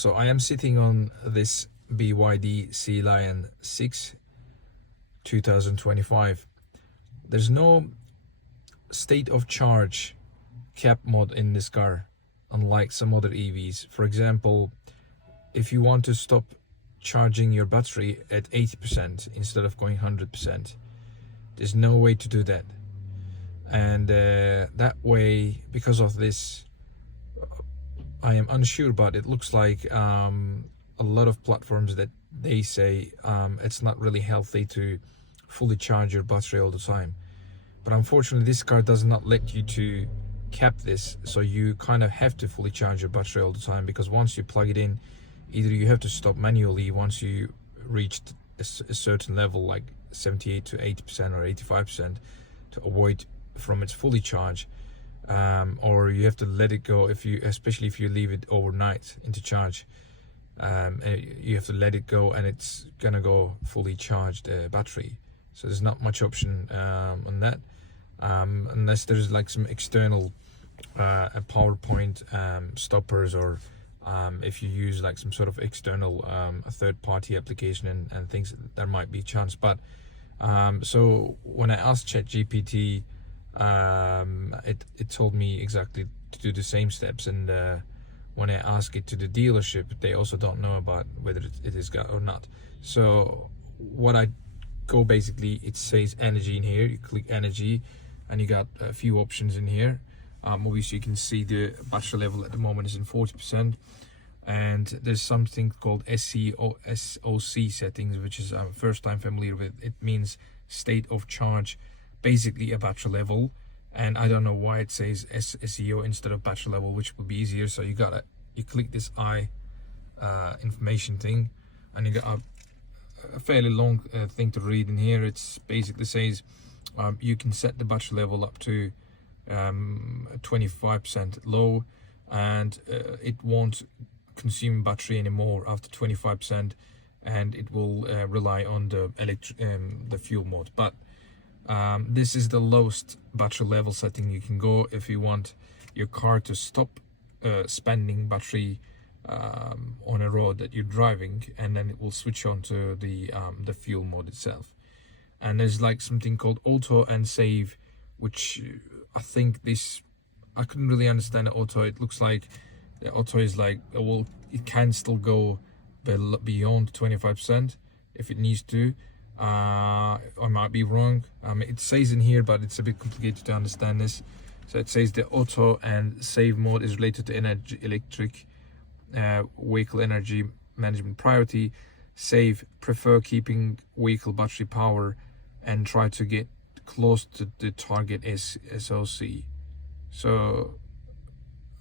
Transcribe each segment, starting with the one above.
So I am sitting on this BYD Sealion6 2025. There's no state of charge cap mod in this car, unlike some other EVs. For example, if you want to stop charging your battery at 80% instead of going 100%, there's no way to do that. And that way, because of this, I am unsure, but it looks like a lot of platforms that they say it's not really healthy to fully charge your battery all the time. But unfortunately, this car does not let you to cap this, so you kind of have to fully charge your battery all the time, because once you plug it in, either you have to stop manually once you reached a certain level, like 78 to 80% or 85%, to avoid from its fully charge, or you have to let it go, especially if you leave it overnight into charge. You have to let it go and it's gonna go fully charged battery. So there's not much option on that, unless there's like some external PowerPoint stoppers, or if you use like some sort of external a third-party application and things, there might be a chance. But so when I asked ChatGPT, it told me exactly to do the same steps, and when I ask it to the dealership, they also don't know about whether it is or not. So what I go, basically, it says energy in here. You click energy and you got a few options in here. Obviously you can see the battery level at the moment is in 40%, and there's something called SOC settings, which is first time familiar with. It means state of charge, basically a battery level, and I don't know why it says SEO instead of battery level, which would be easier. So you click this information thing, and you got a fairly long thing to read in here. It's basically says you can set the battery level up to 25% low, and it won't consume battery anymore after 25%, and it will rely on the fuel mode. But this is the lowest battery level setting you can go if you want your car to stop spending battery on a road that you're driving, and then it will switch on to the fuel mode itself. And there's like something called auto and save, which I think I couldn't really understand the auto. It looks like the auto is like, well, it can still go beyond 25% if it needs to. I might be wrong. It says in here, but it's a bit complicated to understand this. So it says the auto and save mode is related to electric vehicle energy management priority. Save, prefer keeping vehicle battery power and try to get close to the target SOC. So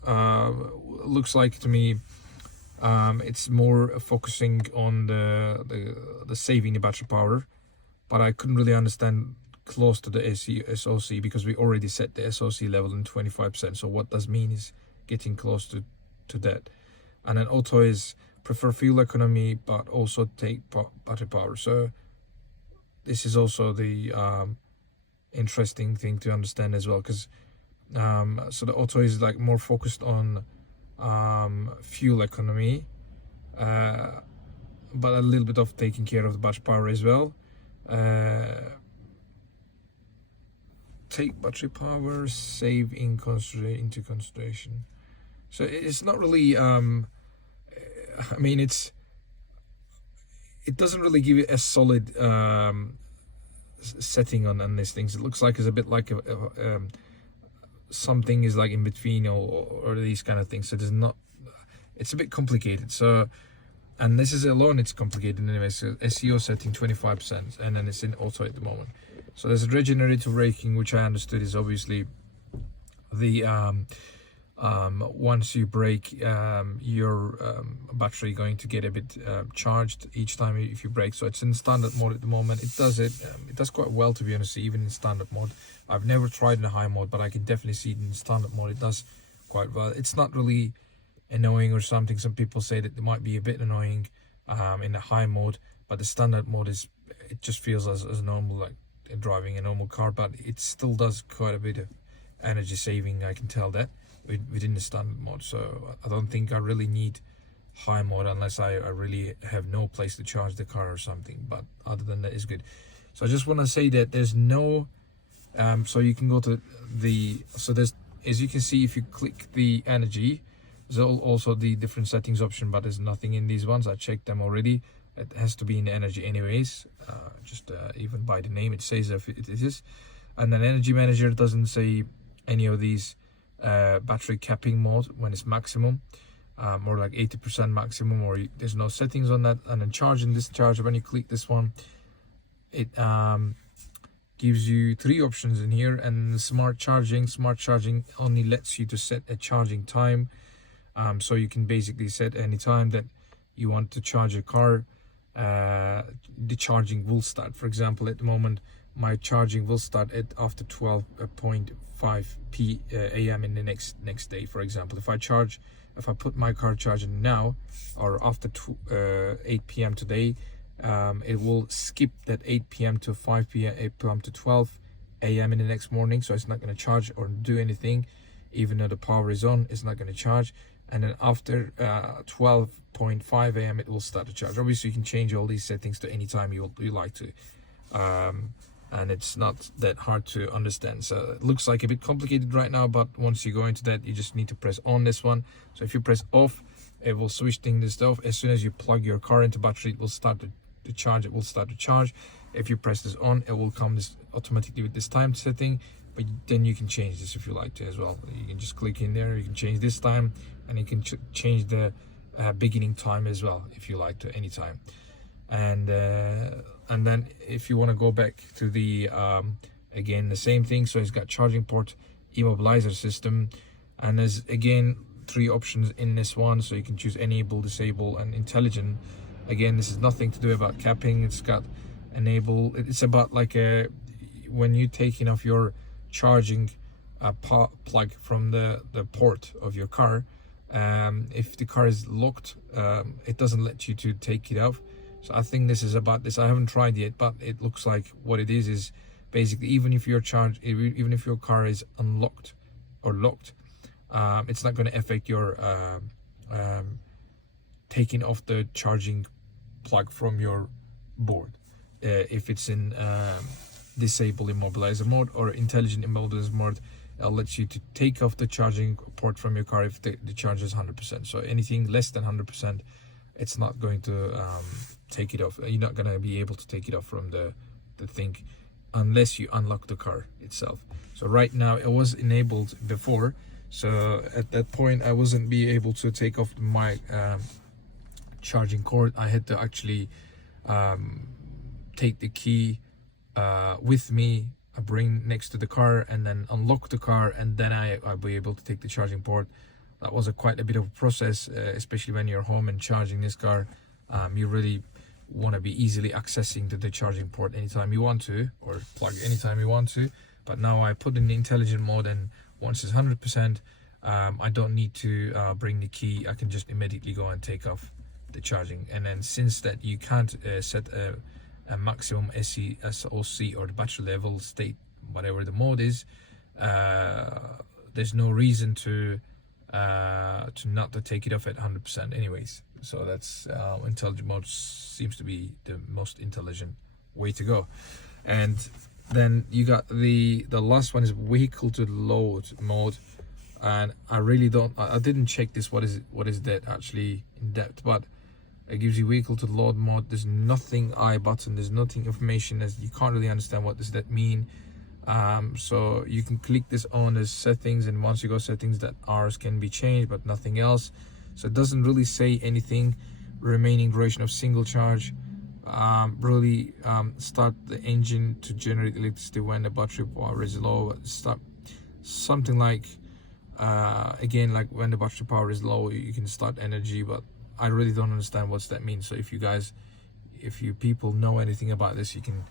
looks like to me it's more focusing on the saving the battery power, but I couldn't really understand close to the SOC, because we already set the SOC level in 25%. So what does mean is getting close to that. And then auto is prefer fuel economy but also take battery power. So this is also the interesting thing to understand as well, because so the auto is like more focused on fuel economy, but a little bit of taking care of the battery power as well. Take battery power, save into consideration. So it's not really I mean, it doesn't really give you a solid setting on these things. It looks like it's a bit like something is like in between, or these kind of things. So it's a bit complicated. So, and this is alone, it's complicated anyway. So SEO setting 25%, and then it's in auto at the moment. So there's regenerative braking, which I understood is obviously the once you brake, your battery going to get a bit charged each time if you brake. So it's in standard mode at the moment. It does quite well, to be honest, even in standard mode. I've never tried in a high mode, but I can definitely see it in standard mode. It does quite well. It's not really annoying or something. Some people say that it might be a bit annoying in the high mode, but the standard mode it just feels as normal, like driving a normal car. But it still does quite a bit of energy saving, I can tell that, within the standard mode. So I don't think I really need high mode unless I really have no place to charge the car or something, but other than that, it's good. So I just want to say that there's no so you can go to the, so there's, as you can see, if you click the energy, there's also the different settings option, but there's nothing in these ones. I checked them already. It has to be in the energy anyways, even by the name it says if it is. And then energy manager doesn't say any of these battery capping mode when it's maximum, more like 80% maximum, or there's no settings on that. And then charge and discharge, when you click this one, it gives you 3 options in here. And smart charging only lets you to set a charging time, so you can basically set any time that you want to charge a car. The charging will start. For example, at the moment my charging will start at after 12.5 a.m. in the next day. For example, if I put my car charging now or after 8 p.m. today, it will skip that 8 p.m. to 5 p.m. 8 p.m. to 12 a.m. in the next morning, so it's not going to charge or do anything. Even though the power is on, it's not going to charge. And then after 12.5 a.m. it will start to charge. Obviously you can change all these settings to any time you like to, and it's not that hard to understand. So it looks like a bit complicated right now, but once you go into that, you just need to press on this one. So if you press off, it will switch things off. As soon as you plug your car into battery, it will start to charge. It will start to charge. If you press this on, it will come this automatically with this time setting, but then you can change this if you like to as well. You can just click in there, you can change this time, and you can change the beginning time as well if you like to, anytime. And then if you want to go back to the again the same thing, so it's got charging port, immobilizer system, and there's again 3 options in this one, so you can choose enable, disable, and intelligent. Again, this is nothing to do about capping. It's got enable. It's about like when you're taking off your charging plug from the port of your car, if the car is locked, it doesn't let you to take it off. So I think this is about this. I haven't tried yet, but it looks like what it is basically, even if your car is unlocked or locked, it's not going to affect your taking off the charging plug from your board. If it's in disable immobilizer mode or intelligent immobilizer mode, it'll let you to take off the charging port from your car if the charge is 100%. So anything less than 100%, it's not going to take it off. You're not going to be able to take it off from the thing unless you unlock the car itself. So right now it was enabled before, so at that point I wasn't be able to take off my charging cord. I had to actually take the key with me, bring next to the car, and then unlock the car, and then I'll be able to take the charging port. That was quite a bit of a process, especially when you're home and charging this car. You really want to be easily accessing to the charging port anytime you want to, or plug anytime you want to. But now I put in the intelligent mode, and once it's 100%, I don't need to bring the key. I can just immediately go and take off the charging. And then since that you can't set a maximum SOC or the battery level state, whatever the mode is, there's no reason to not to take it off at 100% anyways. So that's intelligent mode seems to be the most intelligent way to go. And then you got the last one is vehicle to load mode, and I didn't check this, what is that actually in depth, but it gives you vehicle to load mode. There's nothing I button, there's nothing information, as you can't really understand what does that mean. So you can click this on as settings, and once you go settings, that hours can be changed but nothing else. So it doesn't really say anything. Remaining duration of single charge, start the engine to generate electricity when the battery power is low. Start something like again, like when the battery power is low you can start energy, but I really don't understand what's that means. So if you people know anything about this, you can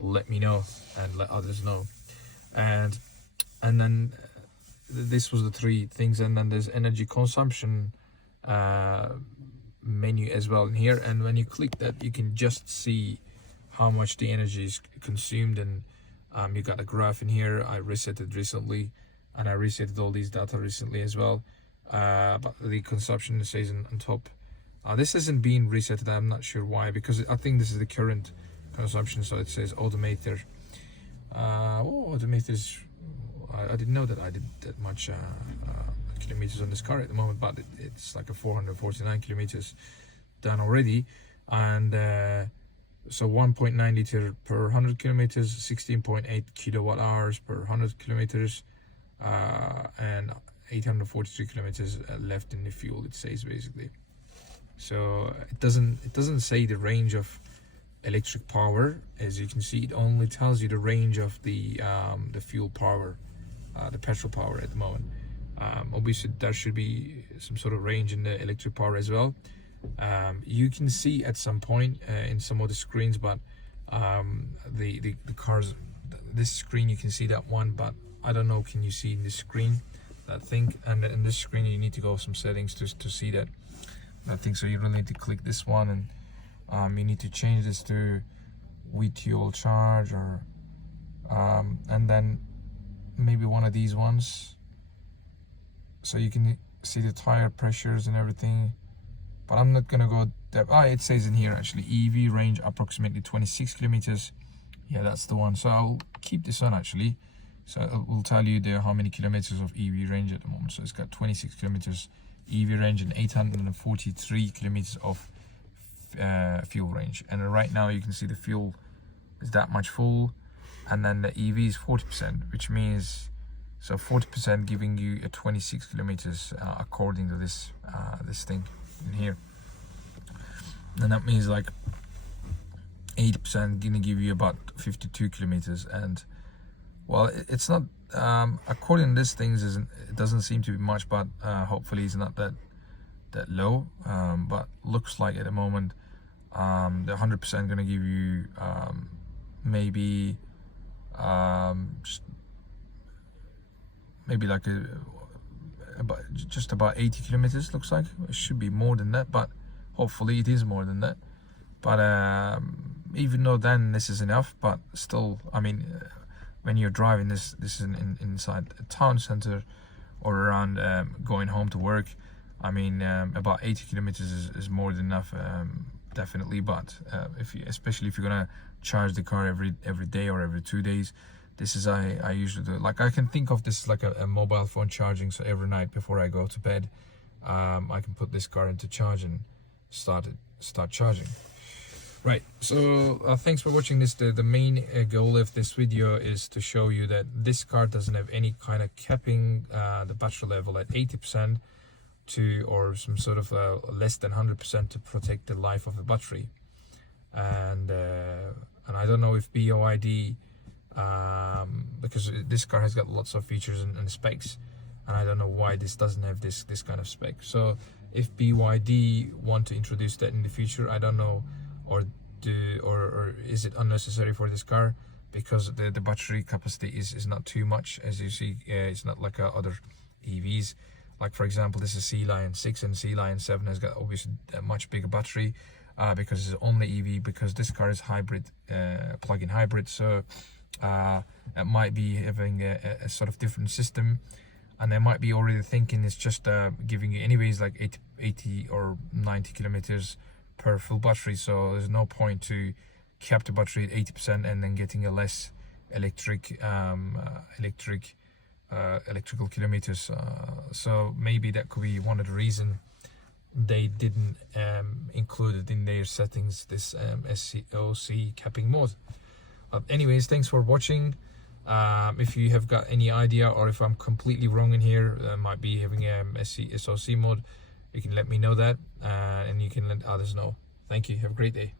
let me know and let others know. And then this was the 3 things, and then there's energy consumption menu as well in here, and when you click that you can just see how much the energy is consumed. And you got a graph in here. I reset it recently, and I reset all these data recently as well, but the consumption says on top This hasn't been reset. I'm not sure why, because I think this is the current consumption. So it says odometer. Odometers. I didn't know that I did that much kilometers on this car at the moment, but it's like a 449 kilometers done already, and so 1.9 liter per 100 kilometers, 16.8 kilowatt hours per 100 kilometers, and 843 kilometers left in the fuel, it says basically. So it doesn't say the range of electric power. As you can see, it only tells you the range of the fuel power, the petrol power at the moment. Obviously there should be some sort of range in the electric power as well. You can see at some point in some of the screens, but the cars, this screen, you can see that one, but I don't know, can you see in this screen that thing? And in this screen you need to go some settings to see that thing. So you really need to click this one, and you need to change this to with fuel charge, or and then maybe one of these ones, so you can see the tire pressures and everything. But I'm not gonna go that. It says in here actually EV range approximately 26 kilometers. Yeah, that's the one. So I'll keep this on actually. So it will tell you there how many kilometers of EV range at the moment. So it's got 26 kilometers EV range and 843 kilometers of fuel range. And right now you can see the fuel is that much full, and then the EV is 40%, which means, so 40% giving you a 26 kilometers according to this this thing in here. And that means like 80% gonna give you about 52 kilometers. And well, it's not according to this things, it doesn't seem to be much, but hopefully it's not that low. But looks like at the moment the 100% gonna give you maybe like just about 80 kilometers. Looks like it should be more than that, but hopefully it is more than that. But even though then this is enough, but still, I mean, when you're driving this is inside a town center or around going home to work, I mean, about 80 kilometers is more than enough, definitely. But especially if you're gonna charge the car every day or every 2 days, this is I usually do. Like, I can think of this like a mobile phone charging. So every night before I go to bed, I can put this car into charge and start charging. Right, so thanks for watching this. The main goal of this video is to show you that this car doesn't have any kind of capping the battery level at 80% or some sort of less than 100% to protect the life of the battery. And I don't know if BYD, because this car has got lots of features and specs, and I don't know why this doesn't have this kind of spec. So if BYD want to introduce that in the future, I don't know, or is it unnecessary for this car, because the battery capacity is not too much. As you see, it's not like other EVs. Like, for example, this is Sealion6, and Sealion7 has got obviously a much bigger battery because it's only EV, because this car is hybrid, plug-in hybrid. So it might be having a sort of different system, and they might be already thinking it's just giving you anyways like 80 or 90 kilometers per full battery. So there's no point to cap the battery at 80% and then getting a less electrical kilometers. So maybe that could be one of the reasons they didn't include it in their settings, this SOC capping mode. But anyways, thanks for watching. If you have got any idea, or if I'm completely wrong in here, might be having SOC mode, you can let me know that, and you can let others know. Thank you. Have a great day.